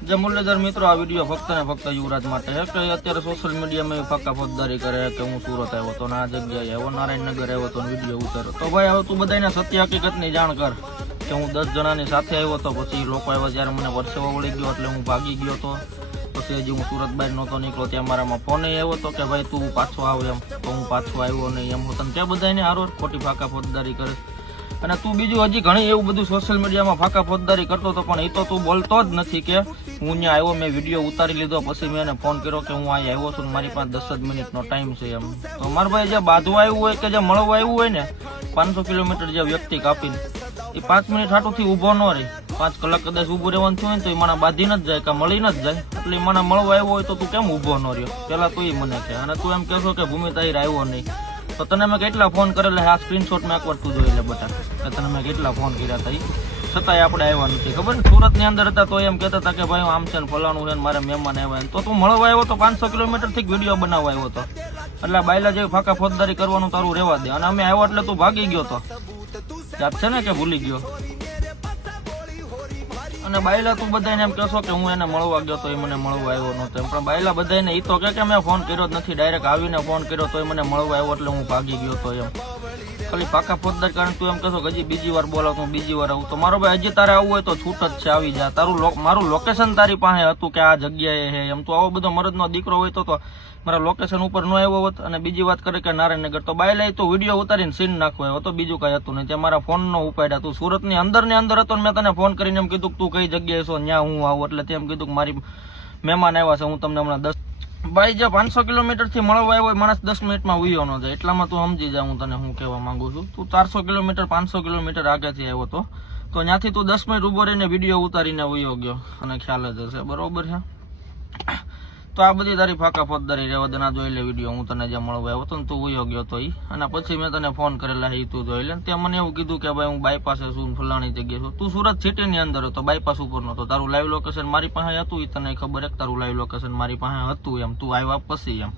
જે મુરલીધર મિત્રો, આ વિડીયો ફક્ત ને ફક્ત યુવરાજ માટે છે કે અત્યારે સોશિયલ મીડિયામાં ફાકા ફોજદારી કરે કે હું સુરત આવ્યો તો, આ જગ્યાએ આવ્યો, નારાયણનગર આવ્યો તો વિડીયો ઉતારો. તો ભાઈ હવે તું બધાને સત્ય હકીકતની જાણ કર કે હું 10 જણાની સાથે આવ્યો તો, પછી લોકો આવ્યા જ્યારે મને પરસેવો વળી ગયો એટલે હું ભાગી ગયો તો, પછી હજી હું સુરત બહાર નહોતો નીકળ્યો ત્યાં મારામાં ફોન આવ્યો તો કે ભાઈ તું પાછો આવ એમ, તો હું પાછો આવ્યો નહીં એમ. હું તને ત્યાં બધાને હારો ખોટી ફાકા ફોજદારી કરે. અને તું બીજું હજી ઘણી એવું બધું સોશિયલ મીડિયામાં ફાકા ફોજદારી કરતો હતો, પણ એ તો તું બોલતો જ નથી કે હું ત્યાં આવ્યો, મેં વિડીયો ઉતારી લીધો, પછી મેં એને ફોન કર્યો કે હું અહીંયા આવ્યો છું, મારી પાસે 10 જ મિનિટનો ટાઈમ છે એમ. તો મારા ભાઈ જે બાંધવા આવ્યું હોય કે જે મળવા આવ્યું હોય ને, 500 કિલોમીટર જે વ્યક્તિ કાપીને, એ 5 મિનિટ હાટુથી ઊભો ન રહે, 5 કલાક કદાચ ઊભું રહેવાનું થયું ને તો એ મને બાંધીને જ જાય કે મળીને જ જાય. એટલે મને મળવા આવ્યો હોય તો તું કેમ ઊભો ન રહ્યો, પેલા તું એ મને કહે. અને તું એમ કહેશો કે ભૂમિ તાહીર આવ્યો નહીં, તો તને મેં કેટલા ફોન કરેલા, આ સ્ક્રીનશોટ મેં એકવાર તું જોઈ લે બટા, તને મેં કેટલા ફોન કર્યા હતા, છતાંય આપણે આવ્યા નથી. ખબર ને, સુરત ની અંદર હતા તો એમ કહેતા હતા કે ભાઈ આમ છે ને ફલાણું છે ને મારે મહેમાન આવ્યા. તો તું મળવા આવ્યો તો 500 કિલોમીટર થી વિડીયો બનાવવા આવ્યો હતો, એટલે બાયલા જેવી ફાકા ફોજદારી કરવાનું તારું રહેવા દે. અને અમે આવ્યો એટલે તું ભાગી ગયો તો, યાદ છે ને કે ભૂલી ગયો? અને બાયલા તું બધાને એમ કહેશો કે હું એને મળવા ગયો તો એ મને મળવા આવ્યો નહોતો એમ, પણ બાયલા બધાને એ તો કે મેં ફોન કર્યો જ નથી, ડાયરેક્ટ આવીને ફોન કર્યો તો એ મને મળવા આવ્યો એટલે હું ભાગી ગયો તો એમ. ખાલી પાકા ફોજદાર કારણ તું એમ કહેશો કે હજી બીજી વાર બોલાવ, હું બીજી વાર આવું. તો મારો ભાઈ હજી તારે આવવું હોય તો છૂટ જ છે, આવી જા. મારું લોકેશન તારી પાસે હતું કે આ જગ્યાએ હે એમ. તું આવો બધો મરદનો દીકરો હોય તો મારા લોકેશન ઉપર ન આવ્યો હોત. અને બીજી વાત કરે કે નારાયણનગર, તો બાયલા તો વિડીયો ઉતારીને સીન નાખવો આવ્યો તો, બીજું કઈ હતું નહીં. ત્યાં મારા ફોન નો ઉપાડ્યા. તું સુરત ની અંદર હતો ને મેં તને ફોન કરીને એમ કીધું તું કઈ જગ્યાએ છો, ત્યાં હું આવું. એટલે તેમ કીધું કે મારી મહેમાન આવ્યા છે, હું તમને હમણાં 10 ભાઈ જે 500 કિલોમીટર થી મળવા આવ્યો માણસ 10 મિનિટમાં ઉયો ન જાય, એટલામાં તું સમજી જા હું તને હું કહેવા માંગુ છું. તું 400 કિલોમીટર 500 કિલોમીટર આગળથી આવ્યો તો ત્યાંથી તું 10 મિનિટ ઉભો રહીને વિડીયો ઉતારીને ઉયો ગયો, અને ખ્યાલ જ હશે, બરોબર છે? તો આ બધી તારી ફાકા ફોજદારી રહેવા દે. ના જોઈ લે વિડીયો, હું તને જે મળવા આવ્યો હતો ને તું ઉયો ગયો તો ઈ. અને પછી મેં તને ફોન કરેલા એ તું જોઈ લે. ત્યાં મને એવું કીધું કે ભાઈ હું બાયપાસે છું, ફલાણી જગ્યાએ છું. તું સુરત સિટી ની અંદર હતો, બાયપાસ ઉપર નતો. તારું લાઈવ લોકેશન મારી પાસે હતું, એ તને ખબર એક તારું લાઈવ લોકેશન મારી પાસે હતું એમ, તું આવ્યા પછી એમ.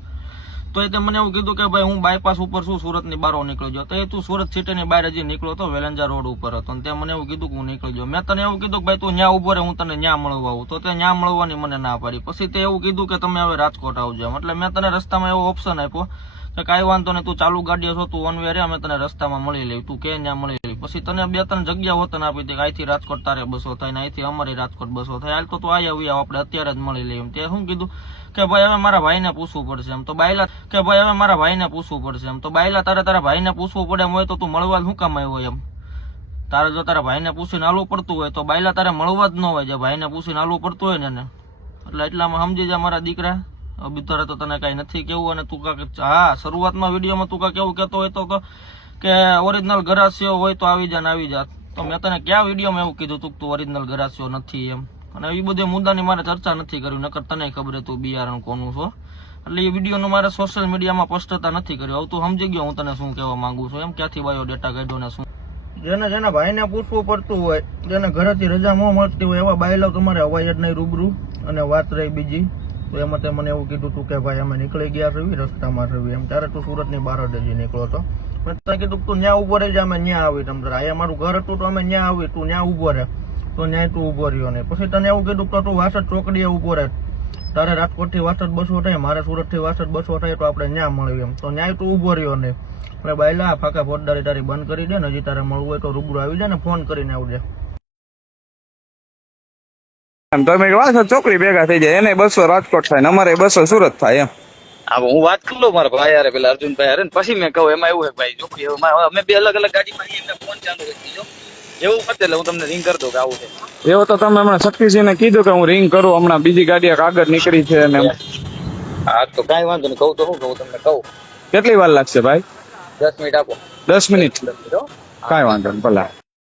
તો એ મને એવું કીધું કે ભાઈ હું બાયપાસ ઉપર છું, સુરત ની બહાર નીકળી ગયો. તો એ તું સુરત સિટી ની બહાર હજી નીકળ્યો તો, વેલંજા રોડ ઉપર હતો. ત્યાં મને એવું કીધું કે હું નીકળી ગયો. મેં તને એવું કીધું કે ભાઈ તું ન્યા ઉભો રહે, હું તને ન્યા મળવા આવું. તો તે ન્યા મળવાની મને ના પાડી. પછી તે એવું કીધું કે તમે હવે રાજકોટ આવજો એમ. એટલે મેં તને રસ્તામાં એવો ઓપ્શન આપ્યો કે કાંઈ વાંધો નહીં, તું ચાલુ ગાડીઓ છો, તું ઓન વે રે, અમે તને રસ્તામાં મળી લઈ, તું કે ન્યા મળી લઈ. પછી તને 2-3 જગ્યા હોતને આપી હતી કે અહીંથી રાજકોટ તારે બસો થાય ને અહીંથી અમારી રાજકોટ બસો થાય, હાલ તો તું આયા આપણે અત્યારે જ મળી લઈએ એમ. તે શું કીધું કે ભાઈ હવે મારા ભાઈને પૂછવું પડશે એમ. તો બાયલા કે ભાઈ હવે મારા ભાઈને પૂછવું પડશે એમ. તો બાયલા તારા ભાઈને પૂછવું પડે એમ હોય તો તું મળવા શું કામ આવ્યો એમ? તારે જો તારા ભાઈને પૂછીને હાલવું પડતું હોય તો બાયલા તારે મળવા જ ન હોય, જે ભાઈને પૂછીને હાલવું પડતું હોય ને. એટલે એટલામાં સમજી જા મારા દીકરા, બિચારા તો તને કઈ નથી કેવું. અને તું કાંઈક હા શરૂઆતમાં વિડીયોમાં તું કાંઈક એવું કહેતો હોય તો કે ઓરિજિનલ ગરાસિયો હોય તો આવી જા. તો મેં તને ક્યાં વિડીયોમાં એવું કીધું તું ઓરિજિનલ ગરાસિયો નથી એમ? અને એ બધી મુદ્દાની મારે ચર્ચા નથી કરી, નકર તને ખબર તું બિયારણ કોનું છો. એટલે એ વિડીયોનું મારે સોશિયલ મીડિયામાં સ્પષ્ટતા નથી કરી. હવે તું સમજી ગયો હું તને શું કહેવા માંગુ છું એમ, ક્યાંથી બાયોડેટા કાઢ્યો ને શું. જેના ભાઈને પૂછવું પડતું હોય, જેને ઘરેથી રજા ન મળતી હોય, એવા બાયલા તમારે અવાય જ નહીં રૂબરૂ. અને વાત રહી બીજી, તો એમાં તે મને એવું કીધું તું કે ભાઈ અમે નીકળી ગયા રવી, રસ્તામાં રવી એમ. ત્યારે તું સુરત ની બહાર જ હજી નીકળો તો મેં તને કીધું તું ન્યા ઉભો રહી જા, અમે ન્યા આવી. તમને અહીંયા મારું ઘર હતું તો અમે ન્યા આવી, તું ન્યા ઉભો રહે તો ન્યાય તું ઉભો રહ્યો નહીં. પછી તને એવું કીધું કે તું વાસદ ચોકડીએ ઉભો રહે, તારે રાજકોટ થી વાસદ બસો થાય, મારે સુરત થી વાસદ બસો થાય, તો આપણે ન્યા મળીએ એમ. તો ન્યાય તું ઉભો રહ્યો નહીં. એટલે બાયલા ફાકા ફોજદારી તારી બંધ કરી દે ને. હજી તારે મળવું હોય તો રૂબરૂ આવી જાય ને, ફોન કરીને આવજે. તમે વાસદ ચોકડી ભેગા થઈ જાય, એને 200 રાજકોટ થાય ને અમારે 200 સુરત થાય એમ. હા હું વાત કરી લઉં મારા ભાઈ યાર, પેલા અર્જુનભાઈ યાર, પછી મેં કહું. એમાં એવું છે ભાઈ ચોકડી અમે 2 અલગ અલગ ગાડીમાં એમને ફોન ચાલુ કરી દીધો એવું કરતે, એટલે હું તમને રિંગ કરી દઉં કે આવું છે. એવો તો તમે હમણાં શક્તિસિંહ ને કીધું કે હું રિંગ કરું, હમણાં બીજી ગાડી આગળ નીકળી છે ને. હા તો કઈ વાંધો નહીં, કહું તો શું કહું તમને કહું. કેટલી વાર લાગશે ભાઈ? 10 મિનિટ આપો. 10 મિનિટ? કઈ વાંધો નહીં, ભલા.